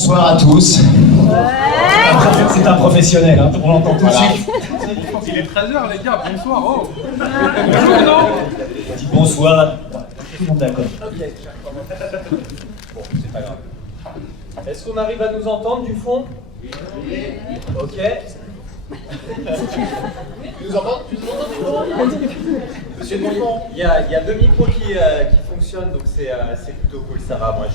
Bonsoir à tous. C'est un professionnel, hein, on l'entend tout de suite. Il est 13h les gars, bonsoir. Oh. Bonjour, non. Dis bonsoir. Tout le monde d'accord. Bon, c'est pas grave. Est-ce qu'on arrive à nous entendre du fond? Oui. Ok. Tu nous entends du fond? Monsieur Dupont, il y a deux micros qui fonctionnent, donc c'est plutôt cool, ça va. Moi,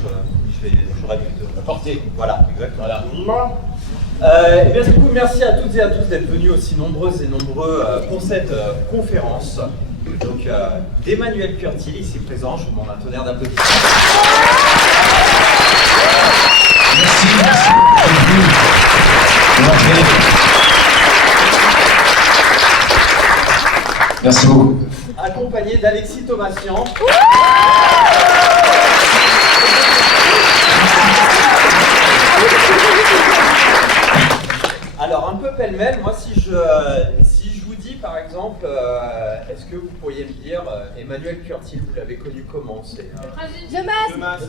j'aurais dû te porter. Voilà, exactement. Voilà. Et bien du coup, merci à toutes et à tous d'être venus aussi nombreuses et nombreux pour cette conférence. Donc, d'Emmanuel Curtil, ici présent, je vous demande un tonnerre d'applaudissements. Merci. Merci beaucoup. Accompagné d'Alexis Thomasian. Alors, un peu pêle-mêle, moi, si je vous dis, par exemple, est-ce que vous pourriez me dire, Emmanuel Curtil, vous l'avez connu comment? C'est Demas.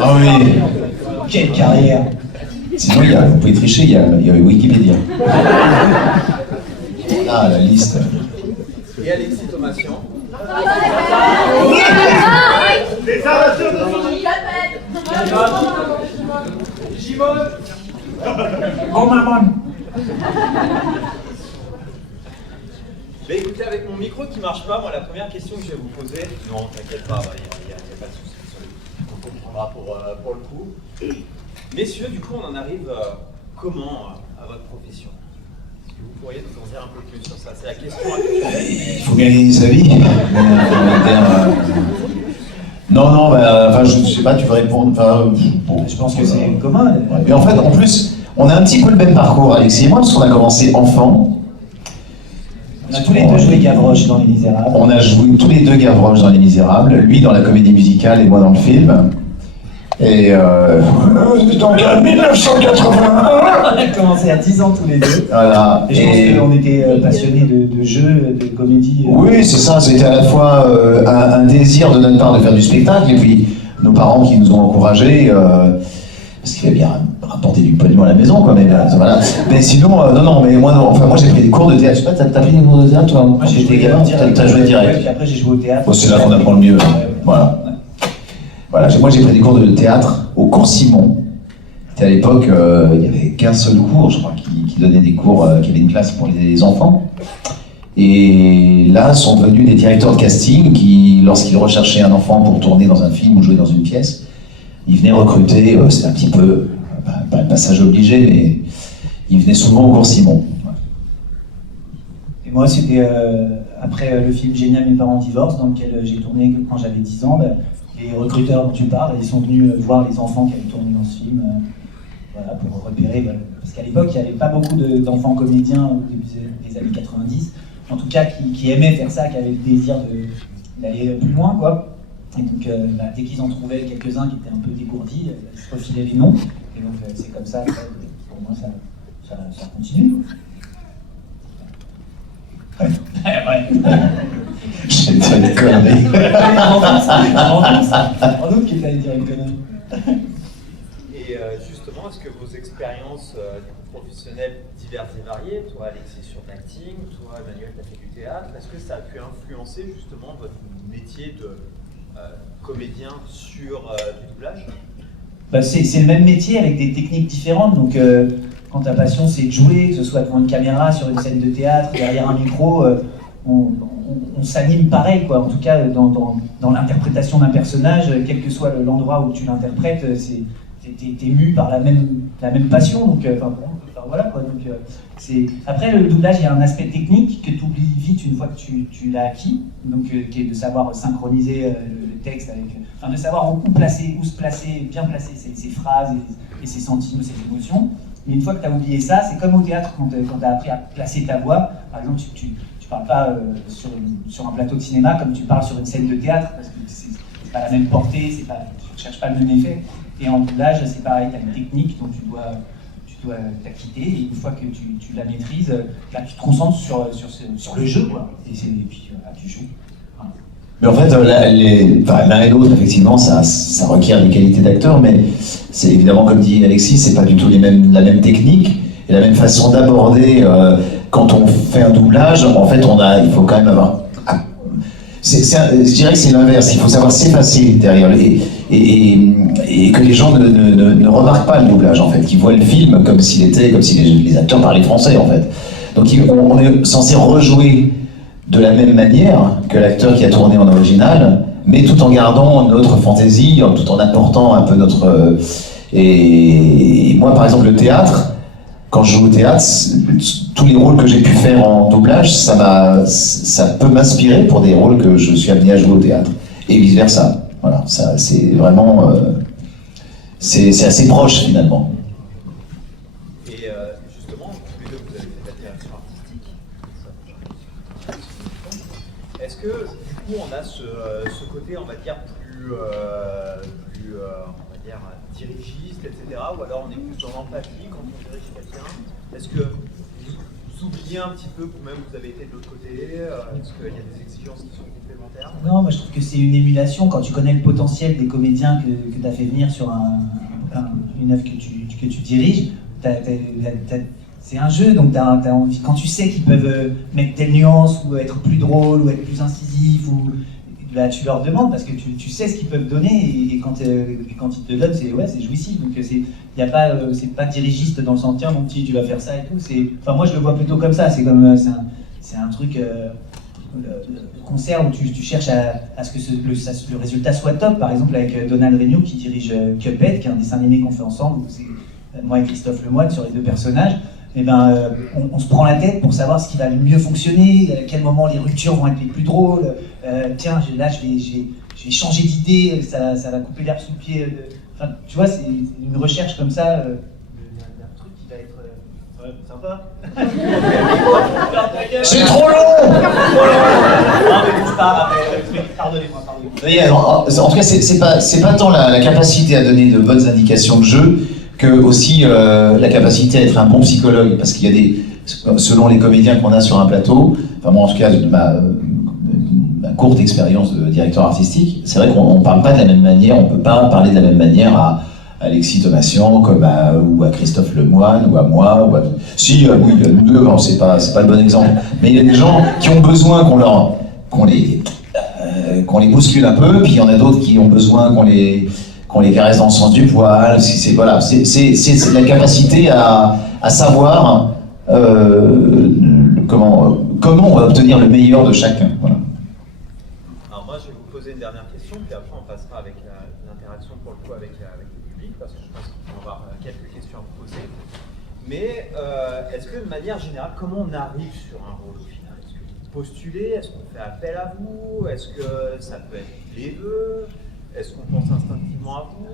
Ah oui. Quelle carrière. Sinon, vous pouvez tricher, il y a Wikipédia. Voilà la liste. Et Alexis Thomasian. Les amateurs de Gimone. Oh maman. Mais écoutez, avec mon micro qui marche pas, moi la première question que je vais vous poser, non t'inquiète pas, il n'y a pas de souci, on comprendra pour le coup. Messieurs, du coup on en arrive comment à votre profession? Est-ce que vous pourriez nous en dire un peu plus sur ça? C'est la question actuelle. Il faut gagner sa vie. Non, je sais pas, tu veux répondre. Bon, Je pense que c'est commun. mais en fait, en plus, on a un petit peu le même parcours, Alexis et moi, parce qu'on a commencé enfant. On a tous les deux joué Gavroche dans Les Misérables. On a joué tous les deux Gavroche dans Les Misérables, lui dans la comédie musicale et moi dans le film. Et donc en 1981. On a commencé à 10 ans tous les deux. Voilà. Et je pense qu'on était passionnés de jeux, de comédie. Oui, c'est ça, c'était à la fois un désir de notre part de faire du spectacle, et puis nos parents qui nous ont encouragés, parce qu'il fallait bien rapporter du pognon à la maison, quoi, mais voilà. Mais sinon, mais moi j'ai pris des cours de théâtre. Je sais pas, t'as pris des cours de théâtre, toi? Moi j'ai joué direct. T'as joué direct. Puis après j'ai joué au théâtre. Bon, c'est là qu'on apprend le mieux. Voilà. Moi j'ai pris des cours de théâtre au cours Simon. C'était à l'époque, il n'y avait qu'un seul cours, je crois, qui donnait des cours, qui avait une classe pour les enfants. Et là sont venus des directeurs de casting qui, lorsqu'ils recherchaient un enfant pour tourner dans un film ou jouer dans une pièce, ils venaient recruter, c'est un petit peu, pas un passage obligé, mais ils venaient souvent au cours Simon. Et moi c'était après le film Génial, mes parents divorcent, dans lequel j'ai tourné quand j'avais 10 ans. Les recruteurs dont tu parles, ils sont venus voir les enfants qui avaient tourné dans ce film, voilà, pour repérer. Parce qu'à l'époque, il n'y avait pas beaucoup d'enfants comédiens au début des années 90, en tout cas qui aimaient faire ça, qui avaient le désir d'aller plus loin, quoi. Et donc, dès qu'ils en trouvaient quelques-uns qui étaient un peu dégourdis, ils se refilaient les noms. Et donc, c'est comme ça, pour moi, ça continue. Ouais. Ouais. J'ai dit une connerie. En doute qu'il fallait dire une connerie. Et justement, est-ce que vos expériences professionnelles diverses et variées, toi Alexis sur l'acting, toi Emmanuel tu as fait du théâtre, est-ce que ça a pu influencer justement votre métier de comédien sur du doublage? C'est le même métier avec des techniques différentes, donc quand ta passion c'est de jouer, que ce soit devant une caméra, sur une scène de théâtre, derrière un micro, on s'anime pareil, quoi. En tout cas, dans l'interprétation d'un personnage, quel que soit l'endroit où tu l'interprètes, t'es mu par la même passion. Donc, voilà, quoi. Donc, après, le doublage, il y a un aspect technique que tu oublies vite une fois que tu l'as acquis, donc qui est de savoir synchroniser le texte avec, de savoir où se placer, bien placer ses phrases et ses sentiments, ses émotions. Mais une fois que tu as oublié ça, c'est comme au théâtre, quand tu as appris à placer ta voix. Par exemple, tu parles pas sur un plateau de cinéma comme tu parles sur une scène de théâtre, parce que c'est pas la même portée, tu ne cherches pas le même effet. Et en doublage, c'est pareil, tu as une technique dont tu dois dois t'acquitter, et une fois que tu la maîtrises, là, tu te concentres sur le jeu, quoi. Et puis tu joues. Voilà. Mais en fait, l'un et l'autre, effectivement, ça requiert des qualités d'acteur, mais c'est évidemment, comme dit Alexis, c'est pas du tout la même technique et la même façon d'aborder. Quand on fait un doublage, en fait, il faut quand même avoir. Je dirais que c'est l'inverse, il faut savoir s'effacer derrière et que les gens ne remarquent pas le doublage, en fait, qu'ils voient le film comme si les acteurs parlaient français, en fait. Donc on est censé rejouer de la même manière que l'acteur qui a tourné en original, mais tout en gardant notre fantaisie, tout en apportant un peu notre... Et moi, par exemple, le théâtre, quand je joue au théâtre, tous les rôles que j'ai pu faire en doublage, ça peut m'inspirer pour des rôles que je suis amené à jouer au théâtre. Et vice-versa. Voilà, ça, c'est vraiment... c'est assez proche, finalement. Et justement, tous les deux, vous avez fait de la direction artistique. Est-ce que, du coup, on a ce côté, on va dire, plus on va dire, dirigiste, etc. Ou alors on est plus dans l'empathie quand on dirige quelqu'un? Est-ce que vous oubliez un petit peu que vous-même vous avez été de l'autre côté? Est-ce qu'il y a des exigences qui sont complémentaires? Non, moi je trouve que c'est une émulation quand tu connais le potentiel des comédiens que tu as fait venir sur une œuvre que tu diriges. C'est un jeu, donc t'as envie, quand tu sais qu'ils peuvent mettre telle nuance ou être plus drôle ou être plus incisif, là, tu leur demandes parce que tu sais ce qu'ils peuvent donner et quand ils te donnent, c'est jouissif. Donc c'est pas dirigiste dans le sens tiens mon petit tu vas faire ça et tout. Enfin moi je le vois plutôt comme ça. C'est comme c'est un truc le concert où tu cherches à ce que le résultat soit top. Par exemple avec Donald Renew qui dirige Cuphead, qui est un dessin animé qu'on fait ensemble. Où c'est moi et Christophe Lemoine sur les deux personnages. Eh ben, on se prend la tête pour savoir ce qui va le mieux fonctionner, à quel moment les ruptures vont être les plus drôles. Tiens, là, je vais changer d'idée, ça va couper l'herbe sous le pied. Enfin, tu vois, c'est une recherche comme ça d'un truc qui va être sympa. C'est trop long! Non, mais je pars après. Pardonnez-moi. En tout cas, c'est pas tant la capacité à donner de bonnes indications de jeu que aussi la capacité à être un bon psychologue, parce qu'il y a selon les comédiens qu'on a sur un plateau, enfin moi en tout cas ma courte expérience de directeur artistique, c'est vrai qu'on parle pas de la même manière, on peut pas parler de la même manière à Alexis Thomasian ou à Christophe Lemoine ou à moi si oui nous deux non, c'est pas le bon exemple, mais il y a des gens qui ont besoin qu'on les bouscule un peu, puis il y en a d'autres qui ont besoin qu'on les caresse dans le sens du poil. C'est la capacité à savoir comment on va obtenir le meilleur de chacun. Voilà. Alors moi je vais vous poser une dernière question, puis après on passera avec l'interaction pour le coup avec le public, parce que je pense qu'on va avoir quelques questions à vous poser. Mais est-ce que de manière générale, comment on arrive sur un rôle au final? Est-ce que vous postulez? Est-ce qu'on fait appel à vous? Est-ce que ça peut être les deux? Est-ce qu'on pense instinctivement à vous?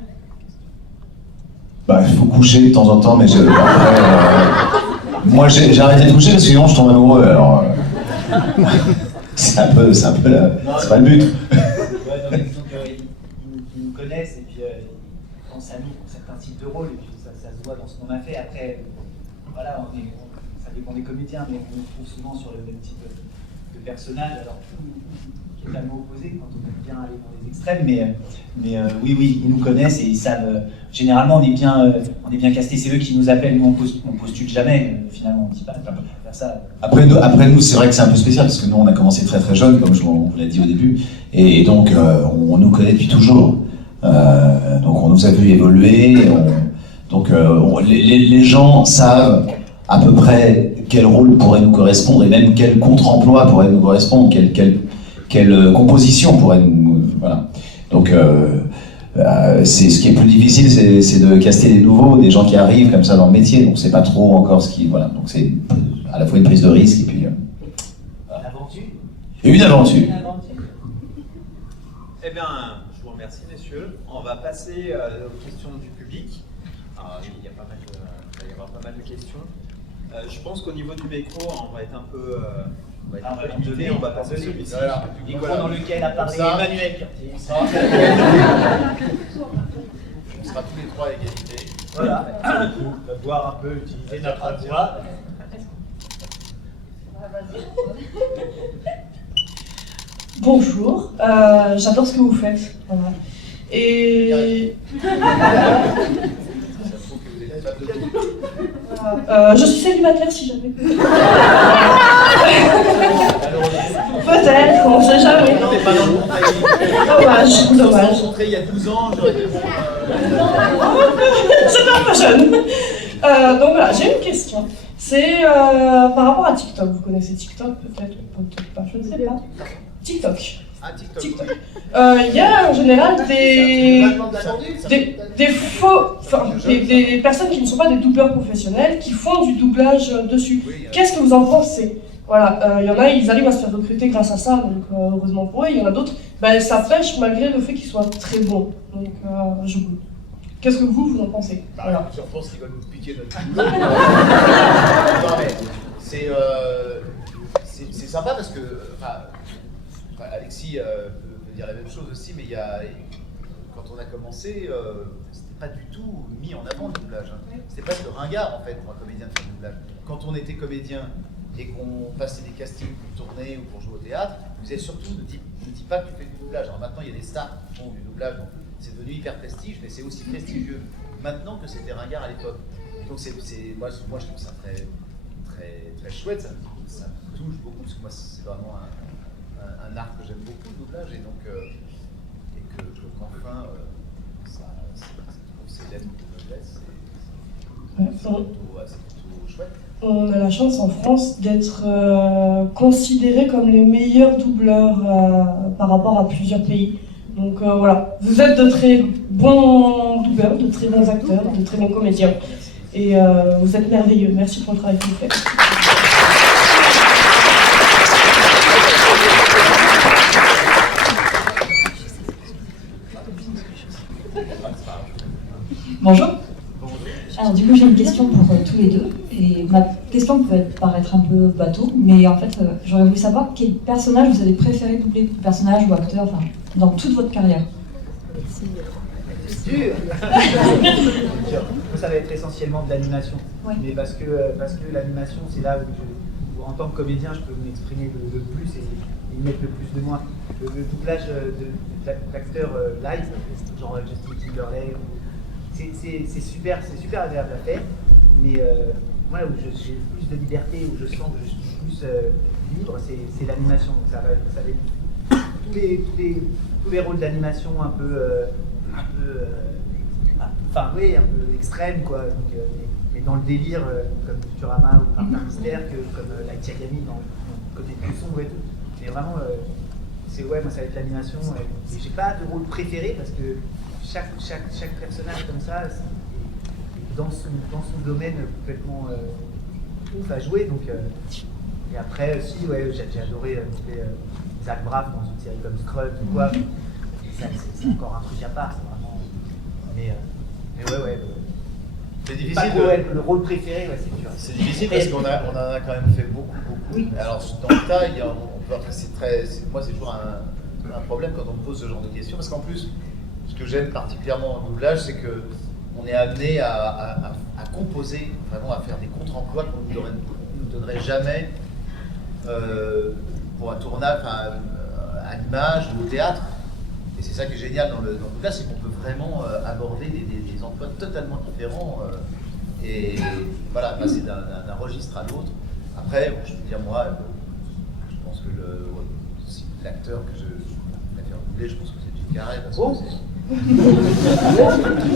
Il faut coucher de temps en temps, mais moi j'ai arrêté de coucher parce que sinon je tombe amoureux. Alors c'est pas le but. Ouais, donc, ils nous connaissent et puis on s'amuse pour certains types de rôles et puis ça se voit dans ce qu'on a fait. Après, voilà, ça dépend des comédiens, mais on se trouve souvent sur le même type de personnage. Alors totalement opposé quand on aime bien aller dans les extrêmes, mais oui, ils nous connaissent et ils savent. Généralement, on est bien casté. C'est eux qui nous appellent. Nous, on postule jamais. Finalement, on dit pas faire ça. Après nous, c'est vrai que c'est un peu spécial parce que nous, on a commencé très très jeune, comme on vous l'a dit au début, et donc on nous connaît depuis toujours. Donc on nous a vu évoluer. Les gens savent à peu près quel rôle pourrait nous correspondre et même quel contre-emploi pourrait nous correspondre, quelle composition pourrait nous... Voilà. Donc, c'est ce qui est plus difficile, c'est de caster des nouveaux, des gens qui arrivent comme ça dans le métier. Donc, c'est pas trop encore ce qui... Voilà. Donc, c'est à la fois une prise de risque et puis... Une aventure. Une aventure. Eh bien, je vous remercie, messieurs. On va passer aux questions du public. Alors, il va y avoir pas mal de questions. Je pense qu'au niveau du micro, on va être un peu... on va passer celui-ci. Le micro dans lequel a parlé Emmanuel Curtis. On sera tous les trois à égalité. Voilà, on va voir un peu utiliser notre voix. Bonjour, j'adore ce que vous faites. Voilà. Et je suis célibataire si jamais. Peut-être, on ne sait jamais. On n'est pas dans le bon timing. Dommage, On s'est dommage. rencontrés il y a 12 ans, j'aurais dit bon. J'étais un peu jeune. Donc voilà, j'ai une question. C'est par rapport à TikTok. Vous connaissez TikTok peut-être ou peut-être pas, je ne sais pas. TikTok. Ah, TikTok. TikTok. Il y a en général des faux, enfin, des personnes qui ne sont pas des doubleurs professionnels qui font du doublage dessus. Qu'est-ce que vous en pensez? Voilà, il y en a, ils arrivent à se faire recruter grâce à ça, donc heureusement pour eux. Il y en a d'autres, ben, ça pêche malgré le fait qu'ils soient très bons. Donc je goûte. Qu'est-ce que vous en pensez? Voilà. Sur France, ils veulent nous piquer notre boulot. Non, mais c'est sympa parce que Alexis peut dire la même chose aussi, mais quand on a commencé, c'était pas du tout mis en avant le doublage. Hein. C'était presque ringard en fait pour un comédien de faire du doublage. Quand on était comédien et qu'on passait des castings pour tourner ou pour jouer au théâtre, vous avez surtout ne dis pas que tu fais du doublage. Alors maintenant, il y a des stars qui font du doublage, donc c'est devenu hyper prestige, mais c'est aussi prestigieux maintenant que c'était ringard à l'époque. Donc moi, je trouve ça très, très, très chouette, ça me touche beaucoup, parce que moi, c'est vraiment un art que j'aime beaucoup, le doublage, et donc qu'enfin, ça trouve ses lettres de noblesse, c'est plutôt chouette. On a la chance en France d'être considérés comme les meilleurs doubleurs par rapport à plusieurs pays. Donc voilà, vous êtes de très bons doubleurs, de très bons acteurs, de très bons comédiens. Et vous êtes merveilleux. Merci pour le travail que vous faites. Bonjour. Alors du coup j'ai une question pour tous les deux. Et ma question peut paraître un peu bateau, mais en fait j'aurais voulu savoir quel personnage vous avez préféré doubler, personnage ou acteur, enfin dans toute votre carrière. C'est dur. Ça va être essentiellement de l'animation, Ouais. mais parce que l'animation c'est là où en tant que comédien je peux m'exprimer le plus et y mettre le plus de moi. Le doublage d'acteurs live, genre Justin Timberlake, c'est super agréable à faire, mais moi où j'ai plus de liberté, où je sens que je suis plus libre, c'est l'animation. Donc ça va être tous les rôles d'animation un peu extrêmes quoi. Donc, mais dans le délire comme Futurama ou Martin Mystère, comme Light Yagami dans le côté plus sombre et tout. Mais vraiment moi ça va être l'animation. Et j'ai pas de rôle préféré parce que chaque personnage comme ça est dans son domaine complètement ouf à jouer. Donc, et après aussi, j'ai adoré Zach Braff dans une série comme Scrubs ou quoi. C'est encore un truc à part, c'est vraiment. Mais C'est difficile pas trop, le rôle préféré, c'est dur. C'est difficile parce qu'on en a quand même fait beaucoup. Oui. Alors dans le tas, moi c'est toujours un problème quand on me pose ce genre de questions, parce qu'en plus, ce que j'aime particulièrement en doublage, c'est que on est amené à composer, vraiment à faire des contre-emplois qu'on ne nous donnerait jamais pour un tournage, à l'image ou au théâtre. Et c'est ça qui est génial dans le doublage, c'est qu'on peut vraiment aborder des emplois totalement différents et voilà, passer d'un registre à l'autre. Après, je peux dire, moi, je pense que l'acteur que je préfère doubler, je pense que c'est Jim Carrey, parce que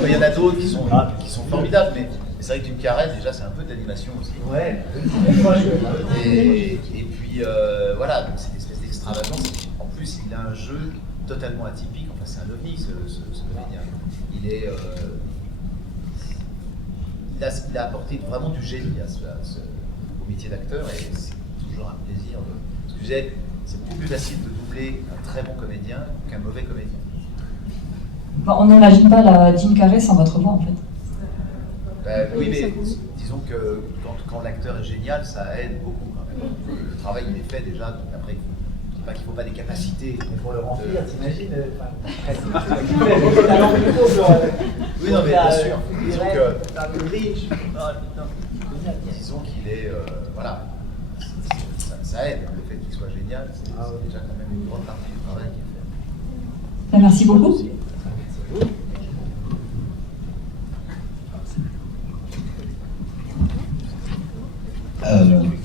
il y en a d'autres qui sont formidables, mais c'est vrai que Jim Carrey, déjà, c'est un peu d'animation aussi. Ouais. Et puis, voilà, donc c'est une espèce d'extravagance. En plus, il a un jeu totalement atypique, enfin, c'est un ovni, ce comédien. Il a apporté vraiment du génie au métier d'acteur, et c'est toujours un plaisir. Ce que je disais, c'est beaucoup plus facile de doubler un très bon comédien qu'un mauvais comédien. Bon, on n'imagine pas la Jim Carrey sans votre voix en fait. Oui, mais disons que quand l'acteur est génial, ça aide beaucoup. Quand même. Le travail il est fait déjà, donc après il pas qu'il ne faut pas des capacités. Mais pour le remplir, t'imagines Oui, non, mais bien sûr. Disons qu'il est. Voilà. Ça aide, le fait qu'il soit génial, c'est déjà quand même une grande partie du travail qu'il fait. Merci beaucoup.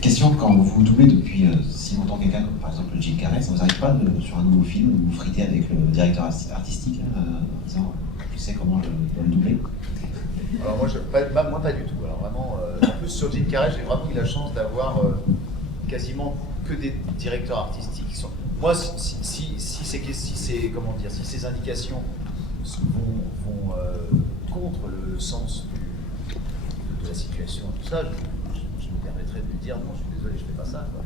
Question, quand vous doublez depuis si longtemps quelqu'un, comme par exemple Jim Carrey, ça vous arrive pas sur un nouveau film de vous friter avec le directeur artistique en disant je sais comment je dois le doubler? Alors moi pas du tout. Alors vraiment, en plus sur Jim Carrey, j'ai vraiment eu la chance d'avoir quasiment que des directeurs artistiques qui sont. Moi, si ces indications vont contre le sens de la situation et tout ça, je me permettrais de lui dire non, je suis désolé, je fais pas ça, quoi.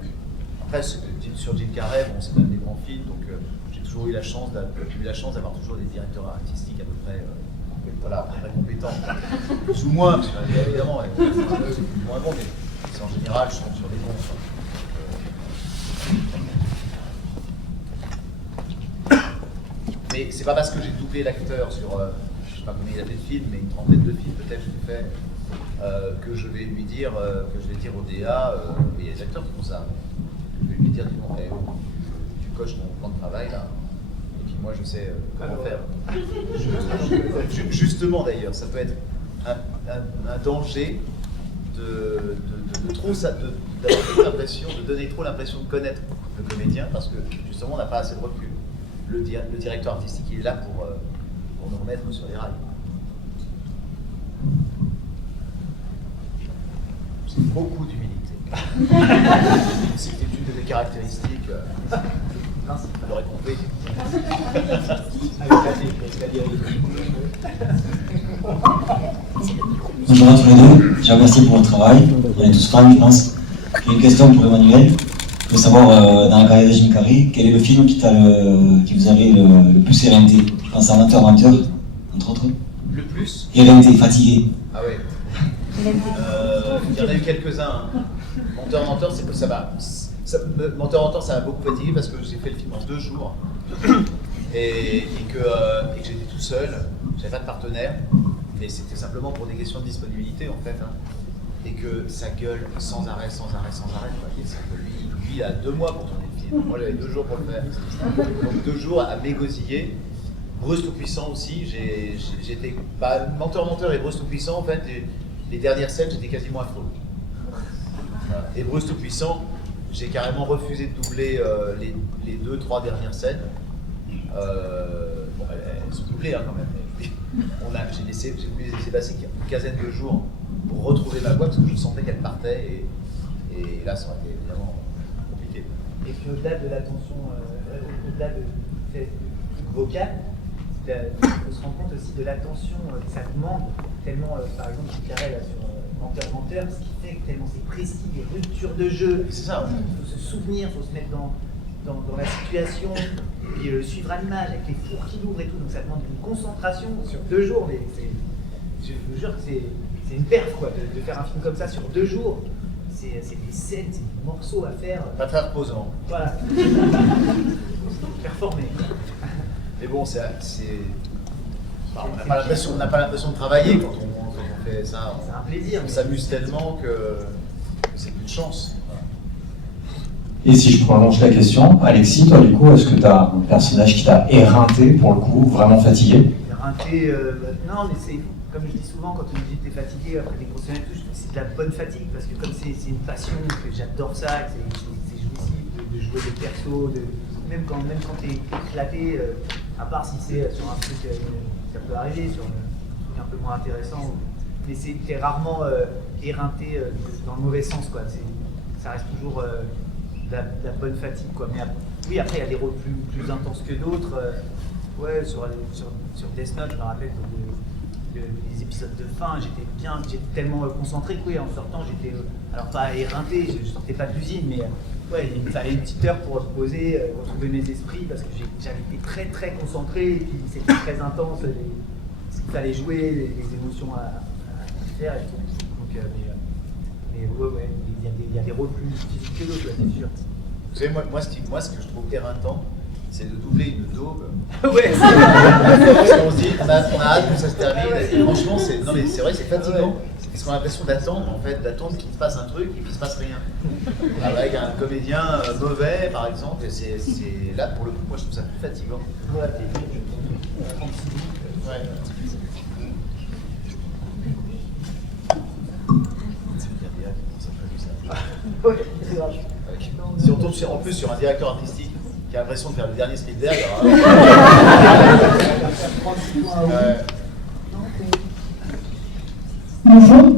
Après, sur Jim Carrey, bon, c'est même des grands films, donc j'ai toujours eu la chance d'avoir toujours des directeurs artistiques à peu près. Voilà, à peu près compétents. Plus ou moins, parce que, évidemment, c'est moins bon, mais c'est en général, je tombe sur des bons. Mais c'est pas parce que j'ai doublé l'acteur sur, je sais pas combien il a fait de films, mais une trentaine de films peut-être j'ai fait, que je vais lui dire, au DA, il y a des acteurs qui font ça. Je vais lui dire, dis donc, tu coches ton plan de travail là. Moi, je sais comment faire. Justement, d'ailleurs, ça peut être un danger de donner trop l'impression de connaître le comédien, parce que justement, on n'a pas assez de recul. Le directeur artistique, il est là pour nous remettre sur les rails. C'est beaucoup d'humilité. C'était une de mes caractéristiques. Vous l'aurez compris. Bonjour à tous les deux, déjà merci pour votre travail, on est tous fans je pense. J'ai une question pour Emmanuel, je veux savoir dans la carrière de Jim Carrey, quel est le film qui vous avait le plus éreinté? Je pense à Menteur, entre autres. Le plus Éreinté, fatigué. Ah oui. Il y en a eu quelques-uns. Menteur, c'est que ça va. Menteur, ça m'a beaucoup fatigué parce que j'ai fait le film en 2 jours et que j'étais tout seul, j'avais pas de partenaire, mais c'était simplement pour des questions de disponibilité en fait, hein, et que ça gueule sans arrêt, quoi. Lui, il a 2 mois pour tourner le film, moi j'avais 2 jours pour le faire, donc 2 jours à m'égosiller. Bruce Tout-Puissant aussi, j'étais Menteur et Bruce Tout-Puissant en fait, les dernières scènes j'étais quasiment à flot. Voilà. Et Bruce Tout-Puissant, j'ai carrément refusé de doubler les 2-3 dernières scènes. Bon, elles sont doublées hein, quand même. J'ai voulu laisser passer une quinzaine de jours pour retrouver ma voix parce que je sentais qu'elle partait et là ça aurait été évidemment compliqué. Et puis au-delà de l'attention, au-delà de cette vocale, il faut se rendre compte aussi de l'attention que ça demande, tellement par exemple Jim Carrey là sur Menteur, ce qui fait que tellement c'est précis, les ruptures de jeu, c'est ça. Il faut se souvenir, il faut se mettre dans la situation, et puis le suivre à l'image, avec les fours qui l'ouvrent et tout, donc ça demande une concentration sur 2 jours, mais je vous jure que c'est une perf quoi, de faire un film comme ça sur 2 jours, c'est des scènes, c'est des morceaux à faire. Pas très reposant. Voilà. Performer. Mais bon, on n'a pas l'impression de travailler quand on fait ça. C'est un plaisir. On s'amuse tellement que c'est une chance. Et si je prolonge la question, Alexis, toi du coup, est-ce que tu as un personnage qui t'a éreinté pour le coup, vraiment fatigué? Éreinté, non, mais c'est comme je dis souvent quand on me dit que t'es fatigué après des grosses semaines, c'est de la bonne fatigue parce que comme c'est une passion, que j'adore ça, que c'est jouissif de jouer des persos, même quand t'es éclaté, à part si c'est sur un truc, ça peut arriver, sur un truc un peu moins intéressant, mais t'es rarement éreinté dans le mauvais sens, quoi. Ça reste toujours de la bonne fatigue, quoi. Mais oui, après, il y a des rôles plus intenses que d'autres. Ouais, sur Death Note, je me rappelle les épisodes de fin, j'étais tellement concentré que oui, en sortant, j'étais, alors pas éreinté, je sortais pas de l'usine, mais ouais, il me fallait une petite heure pour se poser, retrouver mes esprits, parce que j'avais été très très concentré, et puis c'était très intense, ce qu'il fallait jouer, les émotions à faire et tout. Donc, mais ouais, il y a des rôles plus difficiles que d'autres, c'est sûr. Vous savez, moi, ce que je trouve éreintant, c'est de doubler une daube. Ouais. Parce qu'on se dit, on a hâte que ça se termine. Et franchement, c'est vrai, c'est fatigant. Parce qu'on a l'impression d'attendre, en fait, d'attendre qu'il se passe un truc et qu'il ne se passe rien. Avec un comédien mauvais, par exemple, et c'est là, pour le coup, moi, je trouve ça plus fatigant. Ouais. Ouais, c'est grave. Si on tombe en plus sur un directeur artistique qui a l'impression de faire le dernier Spielberg, Bonjour.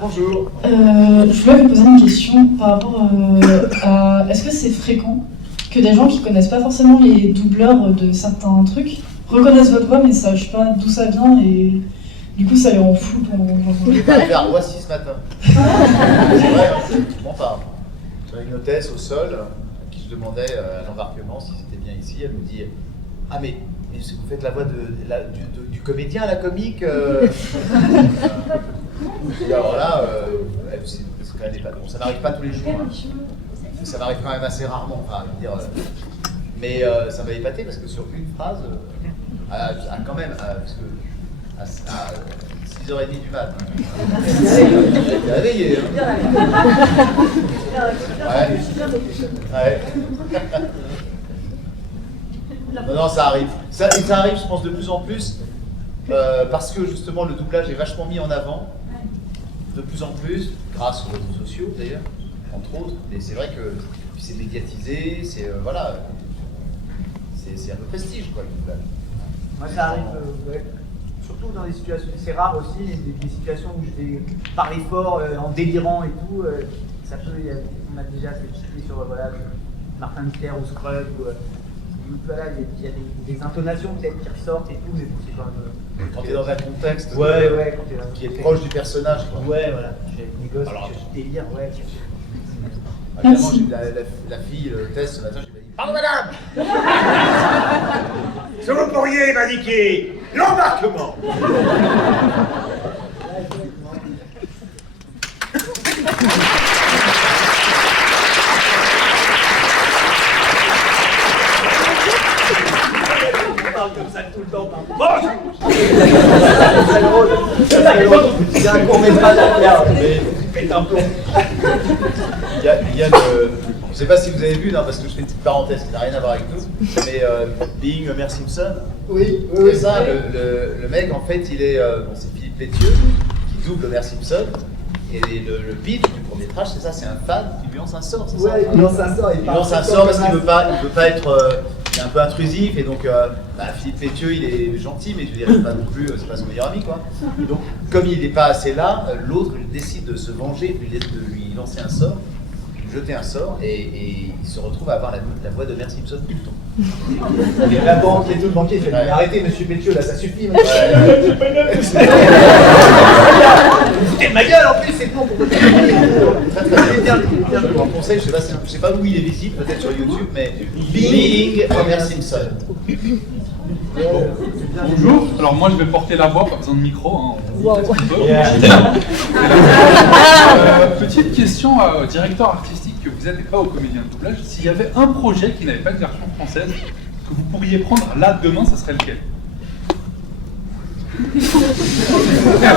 Bonjour. Je voulais vous poser une question par rapport à... Est-ce que c'est fréquent que des gens qui connaissent pas forcément les doubleurs de certains trucs reconnaissent votre voix mais sachent pas d'où ça vient et du coup ça les rend fous pendant... J'ai pas fait à Roissy ce matin. C'est vrai, on parle. J'avais une hôtesse au sol qui je demandais à l'embarquement si c'était bien ici. Elle me dit « Ah mais vous faites la voix du comédien à la comique Et alors là, bon, ça n'arrive pas tous les jours. Hein. Ça m'arrive quand même assez rarement, enfin, dire, mais ça m'a épaté parce que sur une phrase, quand même, parce que à 6h30 du mat, j'étais réveillé. Ouais. Non, ça arrive. Ça arrive, je pense, de plus en plus, parce que justement le doublage est vachement mis en avant, de plus en plus, grâce aux réseaux sociaux d'ailleurs, entre autres. Mais c'est vrai que c'est médiatisé, c'est voilà, c'est un peu prestige quoi le doublage. Moi ça arrive, ouais. Surtout dans des situations, c'est rare aussi, des situations où je vais parler fort en délirant et tout. Ça peut, on a déjà fait citer sur voilà, Martin Luther ou Scrub. Voilà, il y a des intonations peut-être qui ressortent et tout, mais bon, c'est quand même. Quand tu es dans un contexte ouais, qui est proche du personnage. Quoi. Ouais, voilà. J'ai avec mes gosses, je délire, ouais. Évidemment, j'ai la fille, le test ce matin, je lui ai dit pardon madame. Si vous pourriez m'indiquer l'embarquement. Comme ça tout le temps. C'est drôle. Il y a un court métrage à faire. Faites un plomb. Il y a le. Je sais pas si vous avez vu, non, parce que je fais une petite parenthèse qui n'a rien à voir avec nous, mais Being Homer Simpson. Oui. C'est ça, le mec en fait, il est. Bon, c'est Philippe Pétieux qui double Homer Simpson. Et le pitch du court métrage, c'est ça, c'est un fan qui lui lance un sort, c'est ça? Ouais, il lui lance un sort. Il lance un sort parce qu'il veut pas être. Il est un peu intrusif et donc Philippe Pétieux il est gentil mais je veux dire c'est pas non plus c'est pas son meilleur ami quoi. Et donc comme il n'est pas assez là, l'autre décide de se venger, de lui lancer un sort, de lui jeter un sort et il se retrouve à avoir la voix de Homer Simpson tout le temps. Et la banque et tout le banquier fait arrêtez monsieur Pétieux là ça suffit. Foutez de ma gueule en plus c'est bon pour votre je vous conseille, je sais pas où il est visible, peut-être sur YouTube, mais Being Homer Simpson. Bonjour, alors moi je vais porter la voix, pas besoin de micro, hein, on dit peut-être qu'on peut. Petite question au directeur artistique que vous êtes et pas au comédien de doublage, s'il y avait un projet qui n'avait pas de version française, que vous pourriez prendre là demain, ça serait lequel?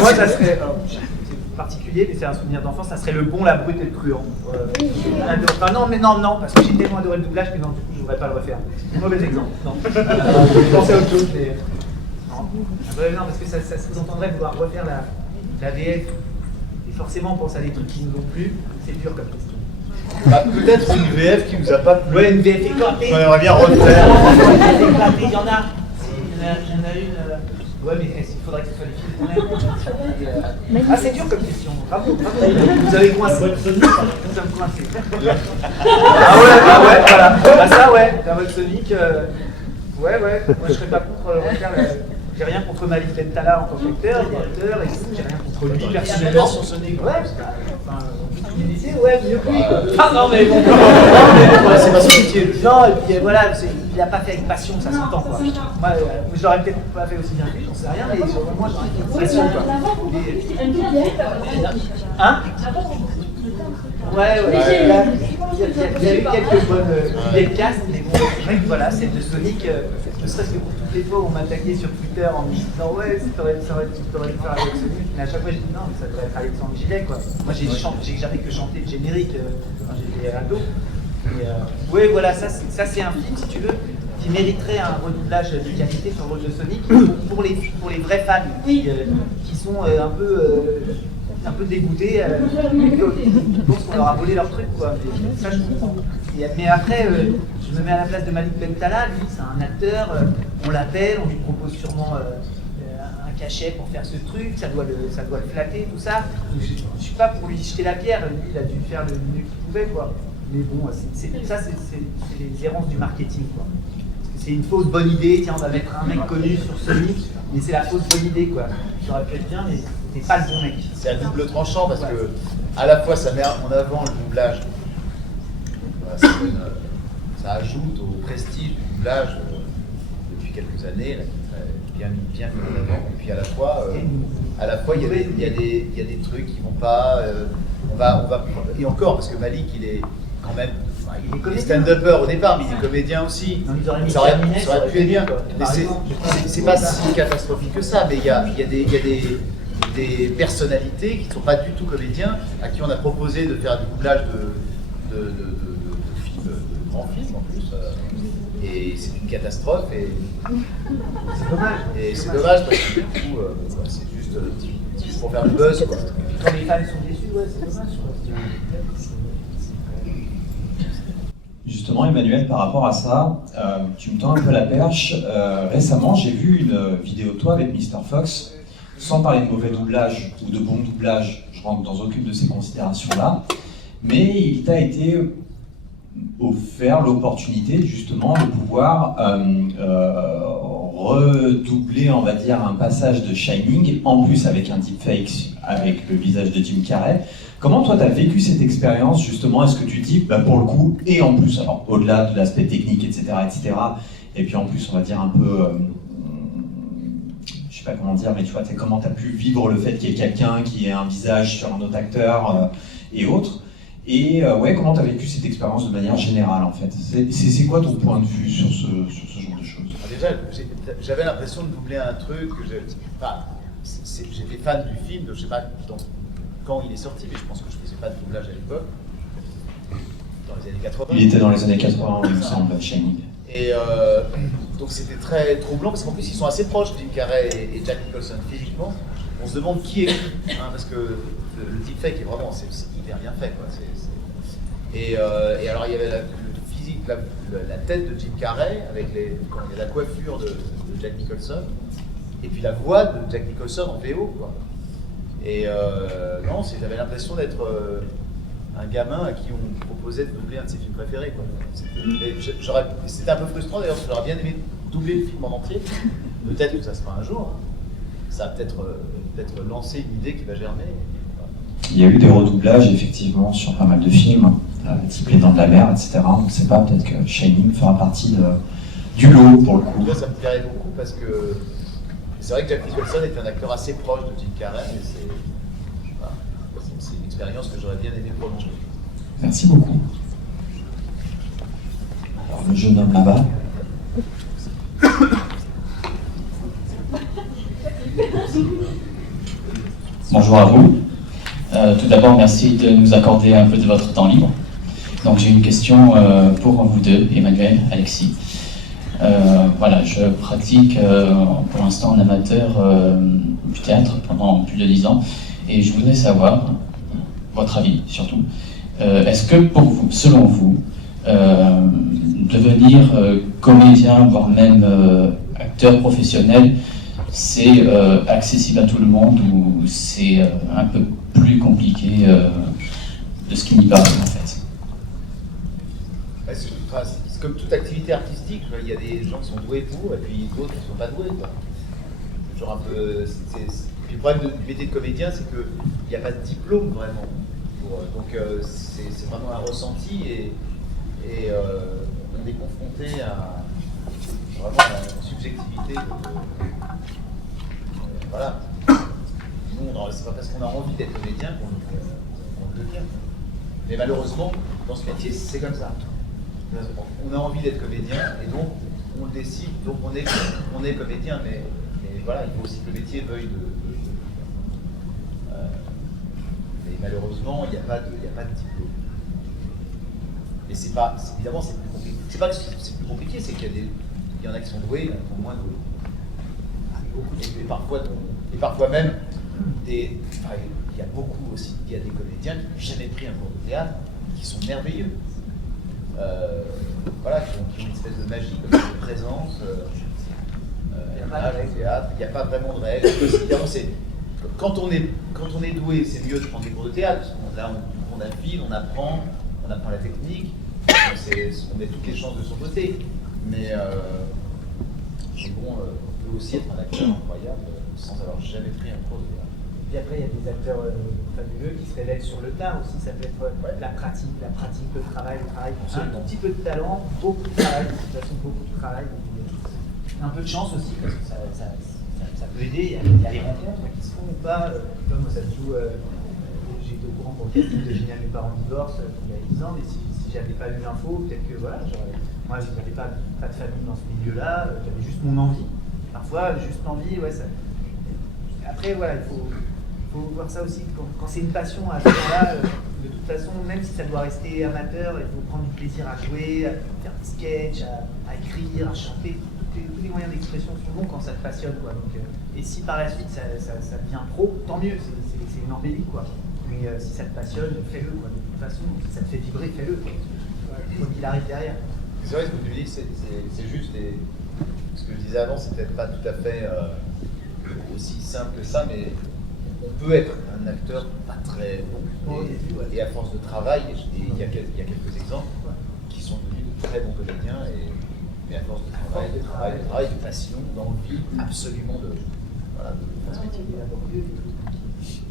Moi ça serait... particulier, mais c'est un souvenir d'enfance, ça serait Le Bon, la Brute et le Truand. Enfin non, mais non, parce que j'ai tellement adoré le doublage que non, du coup, je voudrais pas le refaire. Mauvais exemple, non. Je pensais à autre chose, mais... Non, parce que ça sous-entendrait vouloir refaire la VF. Et forcément, on pense à des trucs qui nous ont plu, c'est dur comme question. Bah, peut-être une VF qui nous a pas plu. Ouais, une VF éclatée. On aimerait bien refaire. Il y en a une... Ouais, mais il faudrait que ce soit les films qu'on aime. Ah, c'est dur comme question. Bravo. Vous avez coincé. Ça me coincé. Ah ouais, voilà. Bah ça, ouais. La mode Sonic. Ouais. Moi, je serais pas contre refaire. J'ai rien contre Malik Bentala en tant qu'acteur, directeur, et tout. J'ai rien contre lui personnellement. Sur Sonic. Ouais. Enfin, ouais, mieux que lui. Ah non, mais bon. C'est pas son métier. Non, et puis voilà, il a pas fait avec passion, ça s'entend quoi. Moi, je l'aurais peut-être pas fait aussi bien que lui, j'en sais rien, mais moi j'aurais fait avec passion quoi. Hein? Ouais, il y a eu quelques bonnes idées de cast, mais bon, c'est vrai que voilà, celle de Sonic, ne serait-ce que pour toutes les fois où on m'attaquait sur Twitter en me disant ouais, tu t'aurais dû faire avec Sonic, mais à chaque fois je dis non, mais ça devrait être Alexandre Gillet quoi. Moi j'ai jamais que chanté le générique quand j'étais ado. Oui, voilà, ça c'est un film, si tu veux, qui mériterait un redoublage de qualité sur le rôle de Sonic pour les vrais fans qui sont un peu dégoûtés, qui pensent qu'on leur a volé leur truc, quoi. Mais ça, je comprends. Mais après, je me mets à la place de Malik Bentala, lui, c'est un acteur, on l'appelle, on lui propose sûrement un cachet pour faire ce truc, ça doit le flatter, tout ça. Donc, je ne suis pas pour lui jeter la pierre, lui, il a dû faire le mieux qu'il pouvait, quoi. Mais bon, c'est les errances du marketing, quoi. C'est une fausse bonne idée, tiens, on va mettre un mec connu sur Sonic, mais c'est la fausse bonne idée, quoi. Ça aurait pu être bien, mais c'est pas le bon mec. C'est un double tranchant parce que, à la fois, ça met en avant le doublage, ça ajoute au prestige du doublage depuis quelques années, là, qui est bien mis en avant, et puis à la fois, il y a des trucs qui vont pas. Et encore, parce que Malik, il est quand même. Il est stand-upper au départ, mais il est comédien aussi. Ça aurait pu être bien. Mais c'est pas si catastrophique que ça, mais il y a des personnalités qui ne sont pas du tout comédiens, à qui on a proposé de faire du doublage de films, de grands films en plus. Et c'est une catastrophe. Et c'est dommage. Et c'est dommage parce que du coup, c'est juste pour faire le buzz, quoi. Quand les fans sont déçus, ouais, c'est dommage. Justement, Emmanuel, par rapport à ça, tu me tends un peu la perche. Récemment, j'ai vu une vidéo de toi avec Mr. Fox, sans parler de mauvais doublage ou de bon doublage, je rentre dans aucune de ces considérations-là, mais il t'a été offert l'opportunité justement de pouvoir redoubler, on va dire, un passage de Shining, en plus avec un deepfake avec le visage de Jim Carrey. Comment toi tu as vécu cette expérience justement? Est-ce que tu dis, pour le coup, et en plus, alors au-delà de l'aspect technique, etc., et puis en plus on va dire un peu, je sais pas comment dire, mais tu vois, comment tu as pu vivre le fait qu'il y ait quelqu'un qui ait un visage sur un autre acteur et autres, et ouais, comment tu as vécu cette expérience de manière générale en fait? C'est quoi ton point de vue sur ce genre de choses? Déjà, j'avais l'impression de doubler un truc que j'étais fan du film, je sais pas quand il est sorti, mais je pense que je faisais pas de doublage à l'époque, dans les années 80. Il était dans les années 80, il me semble, Shining. Et donc c'était très troublant, parce qu'en plus ils sont assez proches, Jim Carrey et Jack Nicholson, physiquement. On se demande qui est qui, parce que le deepfake est vraiment, c'est hyper bien fait, quoi. Et alors il y avait le physique, la tête de Jim Carrey, avec la coiffure de Jack Nicholson, et puis la voix de Jack Nicholson en VO, quoi. Et non, j'avais l'impression d'être un gamin à qui on proposait de doubler un de ses films préférés, quoi. C'était un peu frustrant d'ailleurs, parce que j'aurais bien aimé doubler le film en entier. Peut-être que ça se fera un jour. Ça va peut-être lancer une idée qui va germer. Il y a eu des redoublages effectivement sur pas mal de films, type Les Dents de la Mer, etc. On ne sait pas, peut-être que Shining fera partie du lot pour le coup. Là, ça me plairait beaucoup parce que c'est vrai que Jack Nicholson est un acteur assez proche de Jim Carrey, et c'est une expérience que j'aurais bien aimé prolonger. Merci beaucoup. Alors, le jeune homme là-bas. Bonjour à vous. Tout d'abord, merci de nous accorder un peu de votre temps libre. Donc j'ai une question pour vous deux, Emmanuel, Alexis. Voilà, je pratique pour l'instant en amateur du théâtre pendant plus de 10 ans, et je voudrais savoir votre avis surtout. Est-ce que pour vous, selon vous, devenir comédien, voire même acteur professionnel, c'est accessible à tout le monde, ou c'est un peu plus compliqué de ce qui n'y paraît en fait? C'est comme toute activité artistique, il y a des gens qui sont doués pour, et puis d'autres qui ne sont pas doués, quoi. C'est toujours un peu. Puis le problème du métier de comédien, c'est qu'il n'y a pas de diplôme vraiment. Donc c'est vraiment un ressenti, et on est confronté à vraiment à une subjectivité. Voilà. Nous, c'est pas parce qu'on a envie d'être comédien qu'on le devient. Mais malheureusement, dans ce métier, c'est comme ça. On a envie d'être comédien et donc on le décide, donc on est comédien, mais voilà, il faut aussi que le métier veuille mais malheureusement, il n'y a pas de diplôme. Et évidemment, c'est plus compliqué. C'est pas que c'est plus compliqué, c'est qu'il y en a qui sont doués, il y en a qui sont moins doués. Et parfois même, il y a beaucoup aussi, il y a des comédiens qui n'ont jamais pris un cours de théâtre, qui sont merveilleux. Voilà, qui ont une espèce de magie, comme de présence. Il n'y a pas de règles. Il n'y a pas vraiment de règles. Évidemment, quand on est doué, c'est mieux de prendre des cours de théâtre. Là, on affine, on apprend la technique, on met toutes les chances de son côté. Mais bon, on peut aussi être un acteur incroyable sans avoir jamais pris un cours de théâtre. Puis après, il y a des acteurs fabuleux qui se révèlent sur le tas aussi. Ça peut être la pratique, le travail. Un petit peu de talent, beaucoup de travail, de toute façon, beaucoup de travail. Un peu de chance aussi, parce que ça peut aider. Il y a les rencontres qui se font ou pas. Comme ça se joue, j'étais au courant pour le casting de Génial, mes parents divorcent il y a 10 ans, mais si j'avais pas eu l'info, peut-être que voilà, moi je n'avais pas de famille dans ce milieu-là, j'avais juste mon envie. Parfois, juste l'envie, ouais, ça. Après, voilà, il faut voir ça aussi, quand c'est une passion à ce moment-là, de toute façon, même si ça doit rester amateur, il faut prendre du plaisir à jouer, à faire des sketchs, à écrire, à chanter, tous les moyens d'expression sont bons quand ça te passionne, quoi. Donc, et si par la suite ça devient pro, tant mieux, c'est une embellie, quoi. Mais si ça te passionne, fais-le, quoi. De toute façon, si ça te fait vibrer, fais-le, quoi. Faut qu'il arrive derrière. C'est vrai, ce que tu dis, c'est juste, ce que je disais avant, c'est peut-être pas tout à fait aussi simple que ça, mais on peut être un acteur pas très bon, et à force de travail, il y a quelques exemples qui sont devenus de très bons comédiens, mais à force de travail, de passion, d'envie, absolument de faire ce métier.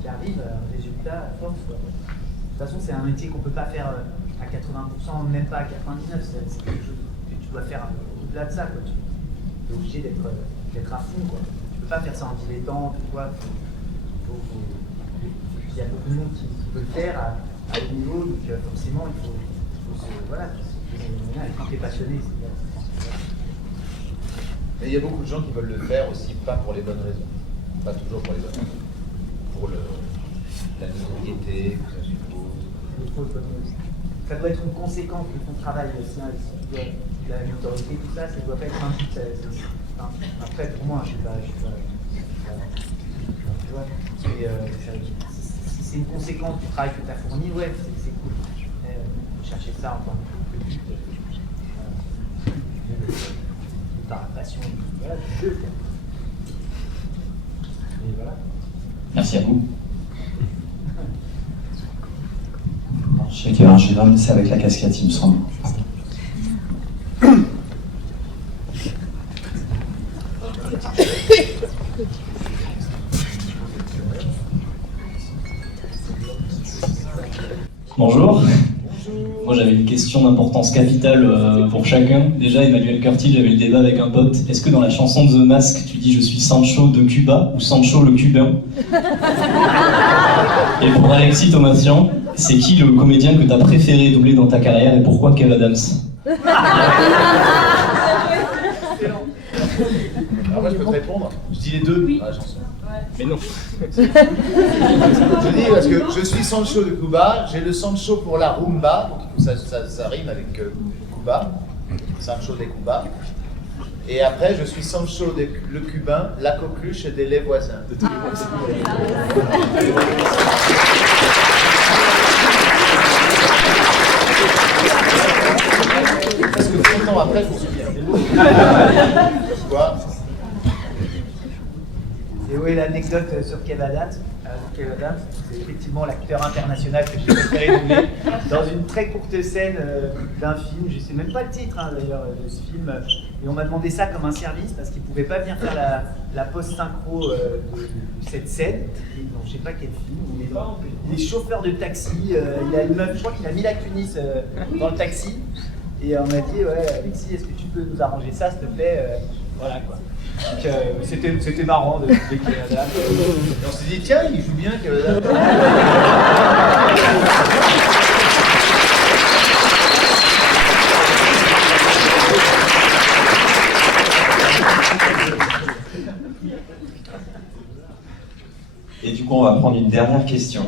Qui arrive à un résultat à force. De toute façon, c'est un métier qu'on ne peut pas faire à 80%, même pas à 99%. C'est quelque chose que tu dois faire au-delà de ça. Quoi. Tu es obligé d'être à fond. Quoi. Tu ne peux pas faire ça en dilettante ou quoi. Il y a beaucoup de monde qui peut le faire à haut niveau, donc forcément, il faut se. Voilà. Et quand tu es passionné, c'est bien. Mais il y a beaucoup de gens qui veulent le faire aussi, pas pour les bonnes raisons. Pas toujours pour les bonnes raisons. Pour la notoriété, que ça suppose. Ça doit être une conséquence de ton travail aussi. Hein, si tu dois, la notoriété, tout ça, ça doit pas être un but. Après, pour moi, je suis pas tu vois, si c'est une conséquence du travail que tu as fourni, ouais, c'est cool. Chercher ça en tant que but. Par passion, voilà, du jeu. Et voilà. Merci à vous. Je sais qu'il y a un jeune homme, c'est avec la casquette, il me semble. Bonjour. Moi j'avais une question d'importance capitale pour chacun. Déjà, Emmanuel Curtil, j'avais le débat avec un pote. Est-ce que dans la chanson de The Mask, tu dis je suis Sancho de Cuba ou Sancho le Cubain? Et pour Alexis Thomasian, c'est qui le comédien que tu as préféré doubler dans ta carrière et pourquoi Kev Adams? Alors moi je peux te répondre, je dis les deux dans la chanson. Mais non. Je dis parce que je suis Sancho de Cuba, j'ai le Sancho pour la rumba, donc ça rime avec Cuba, Sancho de Cuba. Et après je suis Sancho le Cubain, la coqueluche des les voisins. De tous les voisins. Parce que longtemps après, je me souviens. Quoi? Et oui, l'anecdote sur Kev Adams. Kev Adams, c'est effectivement l'acteur international que j'ai préféré doubler dans une très courte scène d'un film. Je ne sais même pas le titre d'ailleurs de ce film. Et on m'a demandé ça comme un service parce qu'il ne pouvait pas venir faire la post-synchro de cette scène. Et, non, je ne sais pas quel film. Il est chauffeur de taxi. Il a une meuf, je crois qu'il a mis la Cunis dans le taxi. Et on m'a dit, ouais, Alexis, est-ce que tu peux nous arranger ça, s'il te plaît? Voilà quoi. Donc c'était marrant de jouer Kev Adams. Et on s'est dit, tiens, il joue bien Kev Adams. coup, on va prendre une dernière question.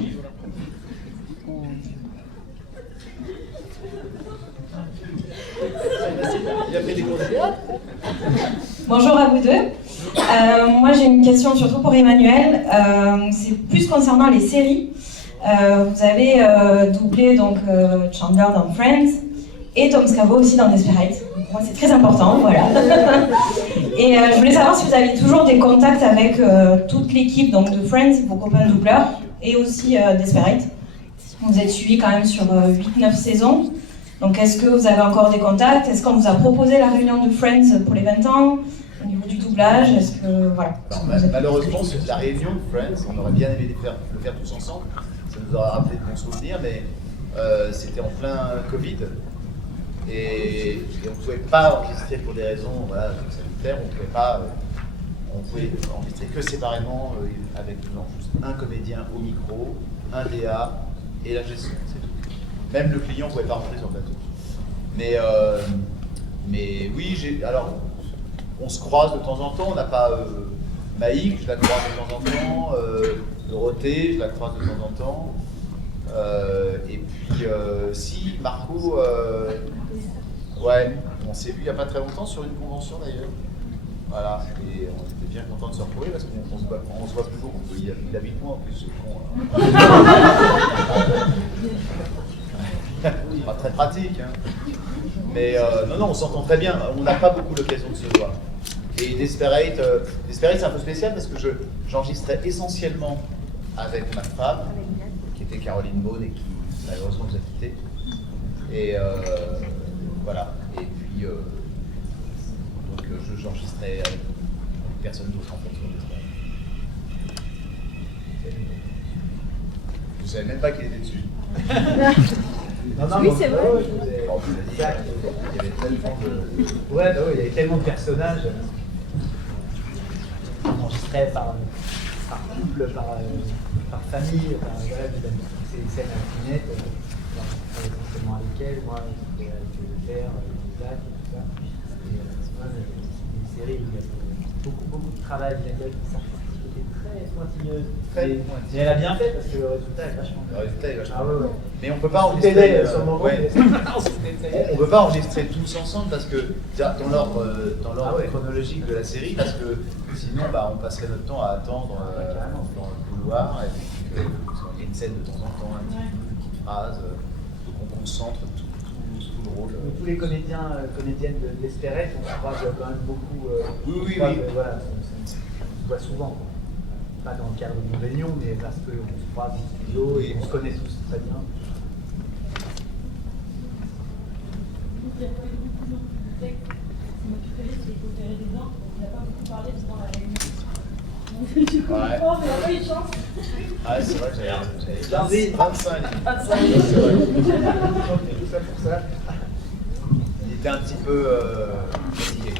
Bonjour à vous deux. Moi j'ai une question surtout pour Emmanuel. C'est plus concernant les séries. Vous avez doublé donc Chandler dans Friends et Tom Scavo aussi dans Desperate. Pour moi c'est très important, voilà. Et je voulais savoir si vous aviez toujours des contacts avec toute l'équipe donc de Friends, vos copains doubleurs, et aussi Desperate. Vous êtes suivis quand même sur 8-9 saisons. Donc est-ce que vous avez encore des contacts? Est-ce qu'on vous a proposé la réunion de Friends pour les 20 ans? Au niveau du doublage, est-ce que... Voilà. Alors, malheureusement, c'est la réunion de Friends, on aurait bien aimé le faire tous ensemble. Ça nous aurait rappelé de bons souvenirs, mais c'était en plein Covid. Et on ne pouvait pas enregistrer pour des raisons sanitaires, on pouvait enregistrer que séparément avec juste un comédien au micro, un DA et la gestion, c'est tout. Même le client ne pouvait pas rentrer sur le plateau. Mais oui, alors on se croise de temps en temps, on n'a pas Maïk, je la croise de temps en temps, Dorothée, je la croise de temps en temps. Et puis si, Marco, ouais, on s'est vu il n'y a pas très longtemps sur une convention d'ailleurs. Voilà, et on était bien content de se retrouver parce qu'on se voit plus beaucoup. Il habite moins en plus, ce con. Pas très pratique, hein. Mais non, on s'entend très bien. On n'a pas beaucoup l'occasion de se voir. Et Desperate, c'est un peu spécial parce que j'enregistrais essentiellement avec ma femme, qui était Caroline Beaune et qui malheureusement nous a quittés. Et voilà. Et puis donc j'enregistrais avec personne d'autre en fait sur Desperate. Je savais même pas qu'il était dessus. Non, oui, c'est vrai. Il y avait tellement de... Ouais, bah oui, il y avait tellement de personnages. Enregistrés par couple, par famille, voilà, c'est une scène à Pinette, essentiellement avec elle, moi, c'était avec le père, Isaac et tout ça. Et c'est une série où il y a beaucoup de travail, il y a qui sortent. Très pointilleuse. Mais elle a bien fait parce que le résultat est vachement bien. Le résultat est vachement bien. Ah ouais. Mais on peut pas enregistrer. On peut pas enregistrer tous ensemble parce que dans l'ordre chronologique de la série, parce que sinon on passerait notre temps à attendre dans le couloir. Et puis, il y a une scène de temps en temps, une petite phrase, donc on concentre tout le rôle. Tous les comédiennes de Desperate, on se croise quand même beaucoup. Oui. Voilà, on se voit souvent. Pas dans le cadre d'une réunion, mais parce qu'on se croise au studio et on se connaît tous très bien. Ouais. Ah, c'est vrai que j'avais 25. C'est vrai. Tout ça pour ça. Il était un petit peu fatigué.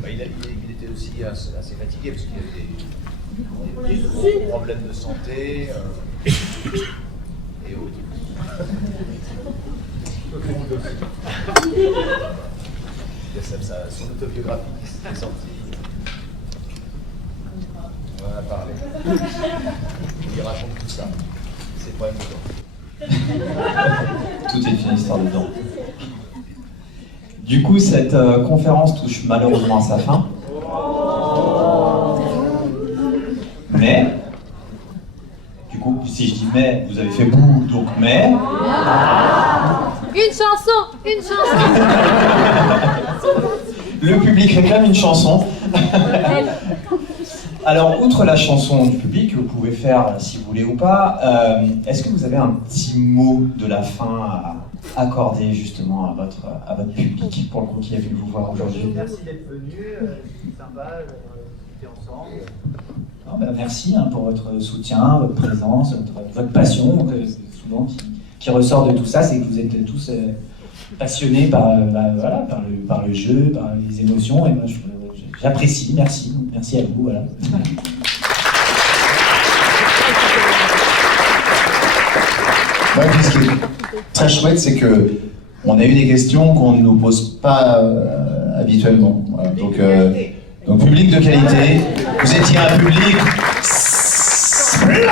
Bah, il était aussi assez fatigué parce qu'il avait des gros problèmes de santé et autres. Il y a son autobiographie qui est sortie. On en a parlé. Il raconte tout ça, ses problèmes dedans. Tout est une histoire dedans. Du coup, cette conférence touche malheureusement à sa fin. Mais, du coup, si je dis mais, vous avez fait bouh, donc mais. Une chanson. Le public réclame une chanson. Alors, outre la chanson du public, que vous pouvez faire si vous voulez ou pas, est-ce que vous avez un petit mot de la fin à accorder justement à votre public, pour le coup, qui est venu vous voir aujourd'hui? Merci d'être venu, c'est sympa d'être ensemble. Merci pour votre soutien, votre présence, votre passion, souvent qui ressort de tout ça, c'est que vous êtes tous passionnés par le jeu, par les émotions, et moi j'apprécie, merci à vous. Voilà. Ouais, ce qui est très chouette, c'est que on a eu des questions qu'on ne nous pose pas habituellement. Voilà. Donc public de qualité, vous étiez un public splendide.